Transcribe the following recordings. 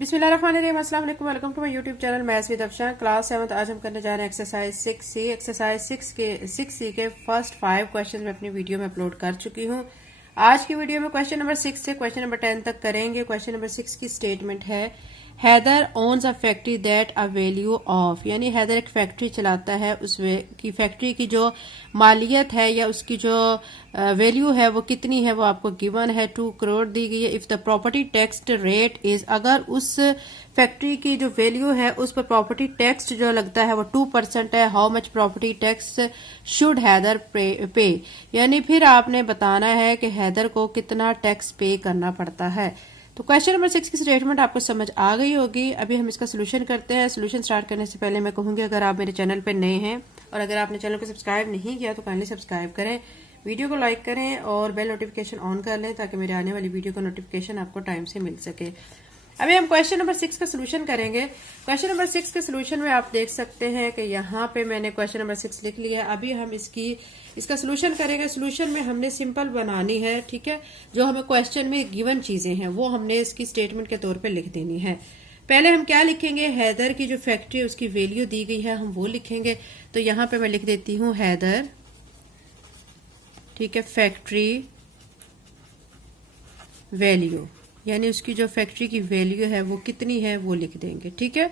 बिस्मिल्लाहिर्रहमानिर्रहीम, अस्सलाम वालेकुम, welcome to my YouTube channel maths with Afshan. Class 7 आज हम करने जा रहे हैं एक्सरसाइज 6C। एक्सरसाइज 6C के फर्स्ट 5 क्वेश्चन मैं अपनी वीडियो में अपलोड कर चुकी हूँ। आज की वीडियो में क्वेश्चन नंबर 6 से क्वेश्चन नंबर 10 तक करेंगे। क्वेश्चन नंबर 6 की स्टेटमेंट है, Haider owns a factory that a value of, यानी हैदर एक फैक्ट्री चलाता है, उस की फैक्ट्री की जो मालियत है या उसकी जो वैल्यू है वो कितनी है वो आपको गिवन है, 2 करोड़ दी गई है। If the property tax rate is, अगर उस फैक्ट्री की जो वैल्यू है उस पर प्रॉपर्टी टैक्स जो लगता है वो 2% है, how much property tax should Haider pay, यानी फिर आपने बताना है कि हैदर को कितना टैक्स पे करना पड़ता है। तो क्वेश्चन नंबर 6 की स्टेटमेंट आपको समझ आ गई होगी। अभी हम इसका सोल्यूशन करते हैं। सोल्यूशन स्टार्ट करने से पहले मैं कहूंगी, अगर आप मेरे चैनल पर नए हैं और अगर आपने चैनल को सब्सक्राइब नहीं किया तो काइंडली सब्सक्राइब करें, वीडियो को लाइक करें और बेल नोटिफिकेशन ऑन कर लें ताकि मेरे आने वाली वीडियो का नोटिफिकेशन आपको टाइम से मिल सके। अभी हम क्वेश्चन नंबर 6 का सोल्यूशन करेंगे। क्वेश्चन नंबर 6 के सोल्यूशन में आप देख सकते हैं कि यहाँ पे मैंने क्वेश्चन नंबर 6 लिख लिया है। अभी हम इसका सोल्यूशन करेंगे। सोल्यूशन में हमने सिंपल बनानी है, ठीक है। जो हमें क्वेश्चन में गिवन चीजें हैं वो हमने इसकी स्टेटमेंट के तौर पे लिख देनी है। पहले हम क्या लिखेंगे, हैदर की जो फैक्ट्री उसकी वैल्यू दी गई है हम वो लिखेंगे। तो यहाँ पे मैं लिख देती हूँ हैदर, ठीक है, फैक्ट्री वैल्यू, यानी उसकी जो फैक्ट्री की वैल्यू है वो कितनी है वो लिख देंगे, ठीक है।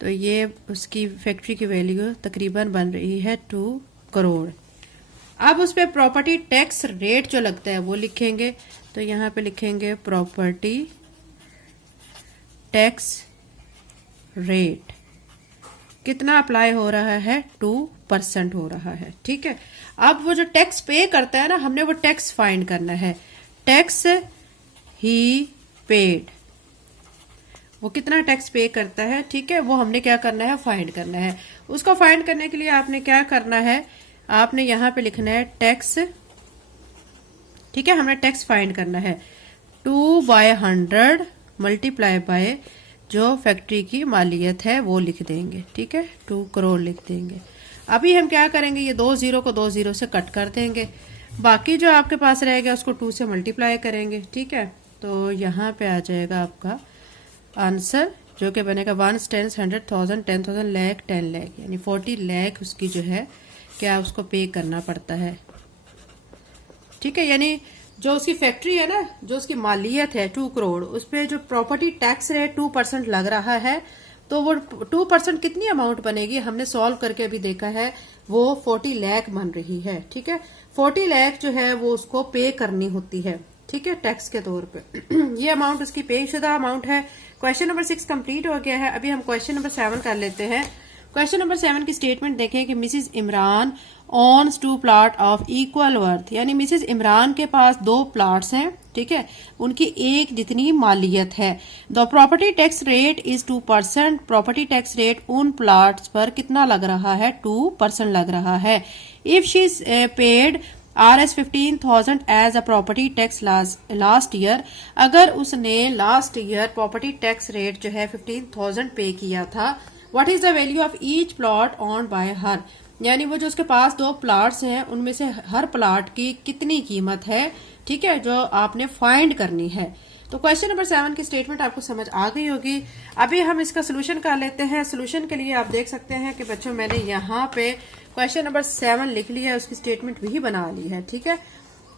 तो ये उसकी फैक्ट्री की वैल्यू तकरीबन बन रही है 2 करोड़। अब उस पर प्रॉपर्टी टैक्स रेट जो लगता है वो लिखेंगे। तो यहाँ पे लिखेंगे प्रॉपर्टी टैक्स रेट कितना अप्लाई हो रहा है, 2% हो रहा है, ठीक है। अब वो जो टैक्स पे करता है ना, हमने वो टैक्स फाइंड करना है। टैक्स ही पेड, वो कितना टैक्स पे करता है, ठीक है, वो हमने क्या करना है, फाइंड करना है। उसको फाइंड करने के लिए आपने क्या करना है, आपने यहां पे लिखना है टैक्स, ठीक है, हमने टैक्स फाइंड करना है। 2/100 मल्टीप्लाई बाय जो फैक्ट्री की मालियत है वो लिख देंगे, ठीक है, 2 करोड़ लिख देंगे। अभी हम क्या करेंगे, ये 2 0 को 2 0 से कट कर देंगे, बाकी जो आपके पास रहेगा उसको 2 से मल्टीप्लाई करेंगे, ठीक है। तो यहाँ पे आ जाएगा आपका आंसर जो कि बनेगा 1 10 100,000 10,000 लाख 10 लाख, यानी 40 लाख उसकी जो है क्या उसको पे करना पड़ता है, ठीक है। यानी जो उसकी फैक्ट्री है ना, जो उसकी मालियत है 2 करोड़, उस पर जो प्रॉपर्टी टैक्स रेट 2% लग रहा है, तो वो 2% कितनी अमाउंट बनेगी, हमने सॉल्व करके अभी देखा है, वो 40 लाख बन रही है, ठीक है। 40 लाख जो है वो उसको पे करनी होती है, ठीक है, टैक्स के तौर पे। ये अमाउंट उसकी पे शुदा अमाउंट है। क्वेश्चन नंबर 6 कंप्लीट हो गया है। अभी हम क्वेश्चन नंबर 7 कर लेते हैं। क्वेश्चन नंबर 7 की स्टेटमेंट देखें कि Mrs Imran owns 2 plot of equal worth, यानी मिसिज इमरान के पास 2 प्लॉट्स हैं, ठीक है, उनकी एक जितनी मालियत है। The property tax rate is 2%, property tax rate उन प्लॉट्स पर कितना लग रहा है, 2% लग रहा है। If she paid Rs 15,000 as a property tax last year, अगर उसने last year property tax rate जो है 15,000 पे किया था, what is the value of each plot on by her, यानी वो जो उसके पास 2 प्लॉट्स हैं उनमें से हर प्लॉट की कितनी कीमत है, ठीक है, जो आपने फाइंड करनी है। तो क्वेश्चन नंबर 7 की स्टेटमेंट आपको समझ आ गई होगी। अभी हम इसका सोल्यूशन कर लेते हैं। सोल्यूशन के लिए आप देख सकते हैं कि बच्चों मैंने यहाँ पे क्वेश्चन नंबर 7 लिख लिया है, उसकी स्टेटमेंट भी बना ली है, ठीक है।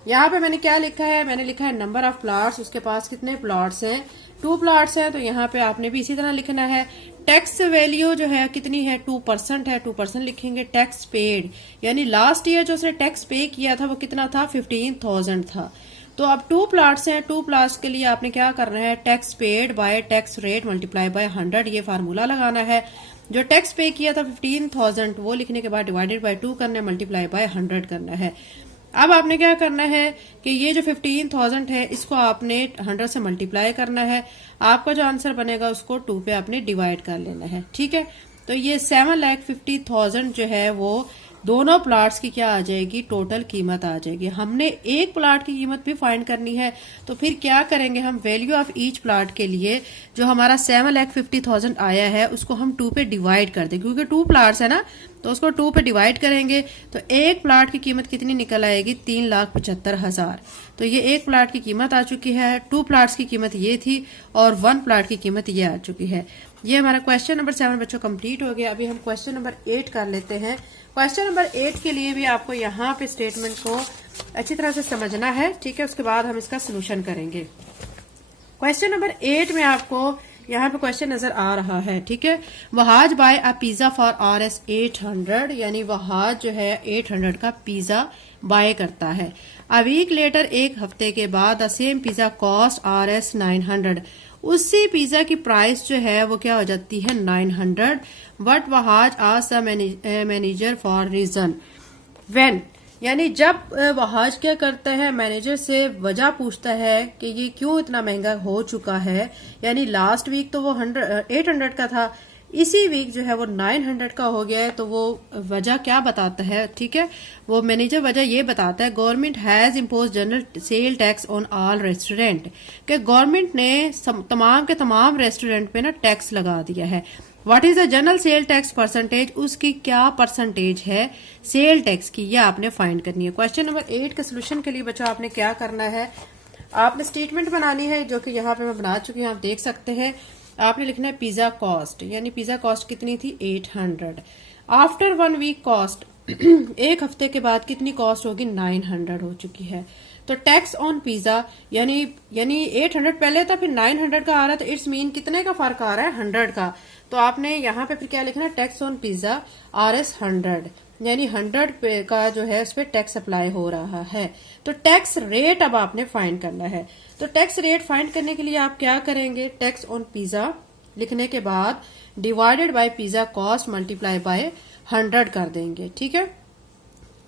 यहाँ पे मैंने क्या लिखा है, मैंने लिखा है नंबर ऑफ प्लॉट्स, उसके पास कितने प्लॉट्स हैं, 2 प्लॉट्स हैं, तो यहाँ पे आपने भी इसी तरह लिखना है। टैक्स वैल्यू जो है कितनी है, 2% है, 2% लिखेंगे। टैक्स पेड, यानी लास्ट ईयर जो उसने टैक्स पे किया था वो कितना था, 15,000 था। तो अब 2 प्लॉट्स हैं, 2 प्लॉट्स के लिए आपने क्या करना है, tax paid by tax rate multiply by 100, ये फार्मूला लगाना है। जो टैक्स पे किया था 15,000 वो लिखने के बाद डिवाइडेड बाय 2 करना है, मल्टीप्लाई बाय 100 करना है। अब आपने क्या करना है कि ये जो 15,000 है इसको आपने 100 से मल्टीप्लाई करना है, आपका जो आंसर बनेगा उसको 2 पे आपने डिवाइड कर लेना है, ठीक है। तो ये 7,50,000 जो है वो दोनों प्लॉट्स की क्या आ जाएगी, टोटल कीमत आ जाएगी। हमने एक प्लॉट की कीमत भी फाइंड करनी है, तो फिर क्या करेंगे, हम वैल्यू ऑफ ईच प्लॉट के लिए जो हमारा 7,50,000 आया है उसको हम 2 पे डिवाइड कर दें, क्योंकि 2 प्लॉट्स है ना, तो उसको 2 पे डिवाइड करेंगे तो एक प्लाट की कीमत कितनी निकल आएगी, 3,75,000। तो ये एक प्लाट की कीमत आ चुकी है, 2 प्लाट्स की कीमत ये थी और 1 प्लाट की कीमत ये आ चुकी है। ये हमारा क्वेश्चन नंबर 7 बच्चों कंप्लीट हो गया। अभी हम क्वेश्चन नंबर 8 कर लेते हैं। क्वेश्चन नंबर 8 के लिए भी आपको यहाँ पे स्टेटमेंट को अच्छी तरह से समझना है, ठीक है। उसके बाद हम इसका सोल्यूशन करेंगे। क्वेश्चन नंबर 8 में आपको यहाँ पे क्वेश्चन नजर आ रहा है, ठीक है। Wahaj buy a pizza for RS 800, यानी वहाज जो है 800 का पिज्जा बाय करता है। अ वीक लेटर, एक हफ्ते के बाद, the same pizza cost RS 900, उसी पिज्जा की प्राइस जो है वो क्या हो जाती है, 900। But Wahaj asked the manager for reason when, यानी जब वहाज क्या करता है, मैनेजर से वजह पूछता है कि ये क्यों इतना महंगा हो चुका है। यानी लास्ट वीक तो वो 800 का था, इसी वीक जो है वो 900 का हो गया है। तो वो वजह क्या बताता है, ठीक है, वो मैनेजर वजह ये बताता है, government has impose general sale tax on all restaurant, कि गवर्नमेंट ने तमाम के तमाम रेस्टोरेंट पे ना टैक्स लगा दिया है। What is the general sale tax percentage, उसकी क्या परसेंटेज है सेल टैक्स की, यह आपने फाइंड करनी है। क्वेश्चन नंबर 8 के सोल्यूशन के लिए बच्चों आपने क्या करना है, आपने स्टेटमेंट बनानी है, जो कि यहाँ पे मैं बना चुकी हूँ, आप देख सकते हैं। आपने लिखना है पिज्जा कॉस्ट, यानी पिज्जा कॉस्ट कितनी थी, 800। आफ्टर 1 वीक कॉस्ट, एक हफ्ते के बाद कितनी कॉस्ट होगी, 900 हो चुकी है। तो टैक्स ऑन पिज्जा यानी 800 पहले था, फिर 900 का आ रहा है, तो इट्स मीन कितने का फर्क आ रहा है, 100 का। तो आपने यहाँ पे फिर क्या लिखना है, टैक्स ऑन पिज्जा RS 100, यानी 100 पे का जो है उस पर टैक्स अप्लाई हो रहा है। तो टैक्स रेट अब आपने फाइंड करना है। तो टैक्स रेट फाइंड करने के लिए आप क्या करेंगे, टैक्स ऑन पिज्जा लिखने के बाद divided by pizza cost multiply by 100 कर देंगे, ठीक है।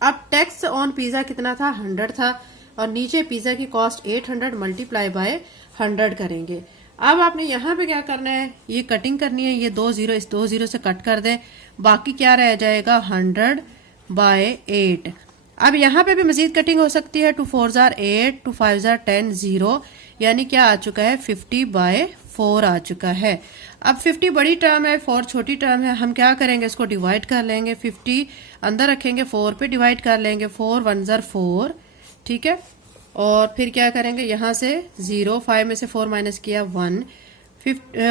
अब टैक्स ऑन पिज्जा कितना था, 100 था, और नीचे पिज्जा की कॉस्ट 800 मल्टीप्लाई बाय 100 करेंगे। अब आपने यहाँ पे क्या करना है, ये कटिंग करनी है, ये 2 जीरो इस 2 जीरो से कट कर दें, बाकी क्या रह जाएगा, 100 बाय 8। अब यहाँ पे भी मजीद कटिंग हो सकती है, 2 4 जार 8, 2 5 जार 10, 0, यानी क्या आ चुका है, 50 बाय 4 आ चुका है। अब 50 बड़ी टर्म है, 4 छोटी टर्म है, हम क्या करेंगे, इसको डिवाइड कर लेंगे, 50 अंदर रखेंगे, 4 पे डिवाइड कर लेंगे, 4 1 जार 4, ठीक है। और फिर क्या करेंगे, यहाँ से 0, 5 में से 4 माइनस किया 1,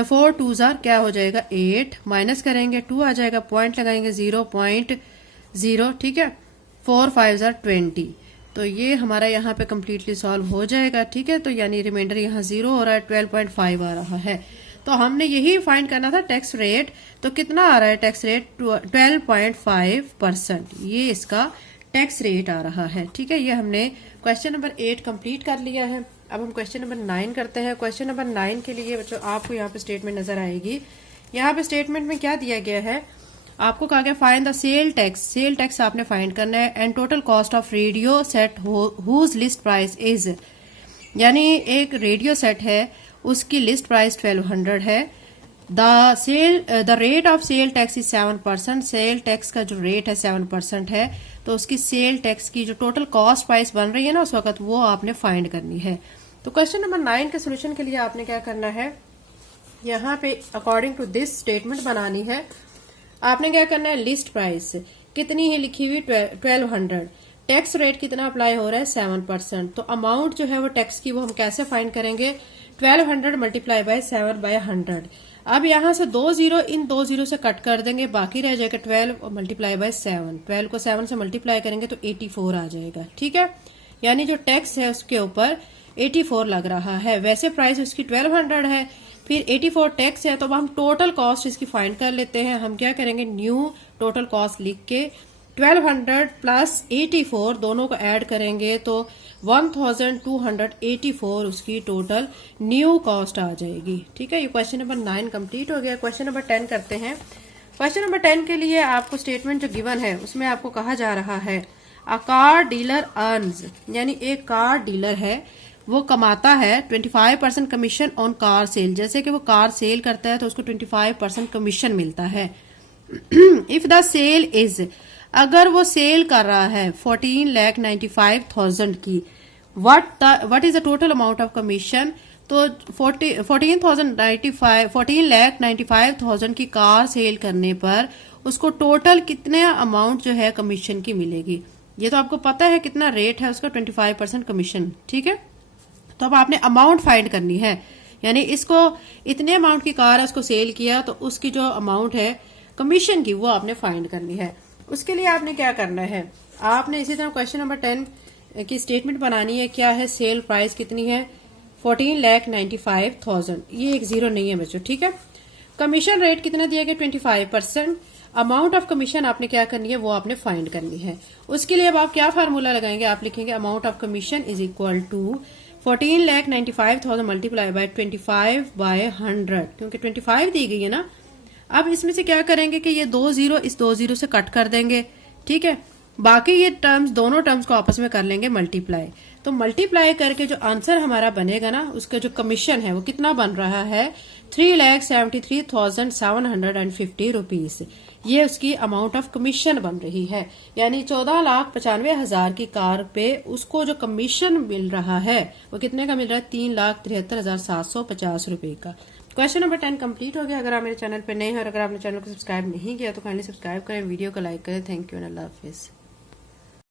4 2 जार क्या हो जाएगा, 8, माइनस करेंगे 2 आ जाएगा, पॉइंट लगाएंगे 0.0, ठीक है। 4 5 जार 20, तो ये हमारा यहाँ पे कम्प्लीटली सॉल्व हो जाएगा, ठीक है। तो यानी रिमाइंडर यहाँ 0 हो रहा है, 12.5 आ रहा है। तो हमने यही फाइंड करना था टैक्स रेट। तो कितना आ रहा है टैक्स रेट, 12.5%, ये इसका टैक्स रेट आ रहा है, ठीक है। ये हमने क्वेश्चन नंबर 8 कंप्लीट कर लिया है। अब हम क्वेश्चन नंबर 9 करते हैं। क्वेश्चन नंबर 9 के लिए बच्चों आपको यहाँ पे स्टेटमेंट नजर आएगी। यहाँ पे स्टेटमेंट में क्या दिया गया है, आपको कहा गया find the sale tax, sale tax आपने फाइंड करना है, and total cost of radio set whose list price is, यानी एक रेडियो सेट है उसकी लिस्ट प्राइस 1200 है। The rate of sale tax is 7%, sale tax का जो रेट है 7% है। तो उसकी सेल टैक्स की जो टोटल कॉस्ट प्राइस बन रही है ना उस वक्त, वो आपने फाइंड करनी है। तो क्वेश्चन नंबर 9 के सोल्यूशन के लिए आपने क्या करना है, यहाँ पे अकॉर्डिंग टू दिस स्टेटमेंट बनानी है। आपने क्या करना है, लिस्ट प्राइस कितनी है लिखी हुई 1200, टैक्स रेट कितना अप्लाई हो रहा है 7%। तो अमाउंट जो है वो टैक्स की वो हम कैसे फाइंड करेंगे, 1200 मल्टीप्लाई बाय 7 बाय 100। अब यहाँ से 2 जीरो इन 2 जीरो से कट कर देंगे, बाकी रह जाएगा 12 मल्टीप्लाई बाय 7। 12 को 7 से मल्टीप्लाई करेंगे तो 84 आ जाएगा, ठीक है। यानी जो टैक्स है उसके ऊपर 84 लग रहा है। वैसे प्राइस उसकी 1200 है, फिर 84 टैक्स है। तो अब हम टोटल कॉस्ट इसकी फाइंड कर लेते हैं। हम क्या करेंगे, न्यू टोटल कॉस्ट लिख के 1200 प्लस 84 दोनों को ऐड करेंगे तो 1284 उसकी टोटल न्यू कॉस्ट आ जाएगी, ठीक है। ये क्वेश्चन नंबर 9 कंप्लीट हो गया। क्वेश्चन नंबर 10 करते हैं। क्वेश्चन नंबर 10 के लिए आपको स्टेटमेंट जो गिवन है उसमें आपको कहा जा रहा है, अ कार डीलर अर्न्स, यानी एक कार डीलर है वो कमाता है 25% कमीशन ऑन कार सेल। जैसे कि वो कार सेल करता है तो उसको 25% कमीशन मिलता है। इफ द सेल इज, अगर वो सेल कर रहा है 14,95,000 की, what is the total amount of commission तो 14,95,000 की कार सेल करने पर उसको टोटल कितने अमाउंट जो है कमीशन की मिलेगी। ये तो आपको पता है कितना रेट है उसका, 25% कमीशन, ठीक है। तो अब आपने अमाउंट फाइंड करनी है, यानी इसको इतने अमाउंट की कार है उसको सेल किया तो उसकी जो अमाउंट है कमीशन की वो आपने फाइंड करनी है। उसके लिए आपने क्या करना है, आपने इसी तरह क्वेश्चन नंबर 10 की स्टेटमेंट बनानी है। क्या है, सेल प्राइस कितनी है, 14,95,000, ये एक जीरो नहीं है बच्चों, ठीक है। कमीशन रेट कितना दिया गया, 25%। अमाउंट ऑफ कमीशन आपने क्या करनी है, वो आपने फाइंड करनी है। उसके लिए अब आप क्या फार्मूला लगाएंगे, आप लिखेंगे amount of commission is equal to 14,95,000 multiply by 25/100, क्योंकि 25 दी गई है ना। अब इसमें से क्या करेंगे कि ये 2 जीरो इस 2 जीरो से कट कर देंगे, ठीक है। बाकी ये टर्म्स, दोनों टर्म्स को आपस में कर लेंगे मल्टीप्लाई। तो मल्टीप्लाई करके जो आंसर हमारा बनेगा ना, उसका जो कमीशन है वो कितना बन रहा है, 3,73,750 रुपीज। ये उसकी अमाउंट ऑफ कमीशन बन रही है, यानी 14,95,000 की कार पे उसको जो कमीशन मिल रहा है वो कितने का मिल रहा है, 3,73,750 रुपए का। क्वेश्चन नंबर 10 कंप्लीट हो गया। अगर आप मेरे चैनल पे नए हैं और अगर आपने चैनल को सब्सक्राइब नहीं किया तो काइंडली सब्सक्राइब करें, वीडियो को लाइक करें। Thank you and Allah Hafiz.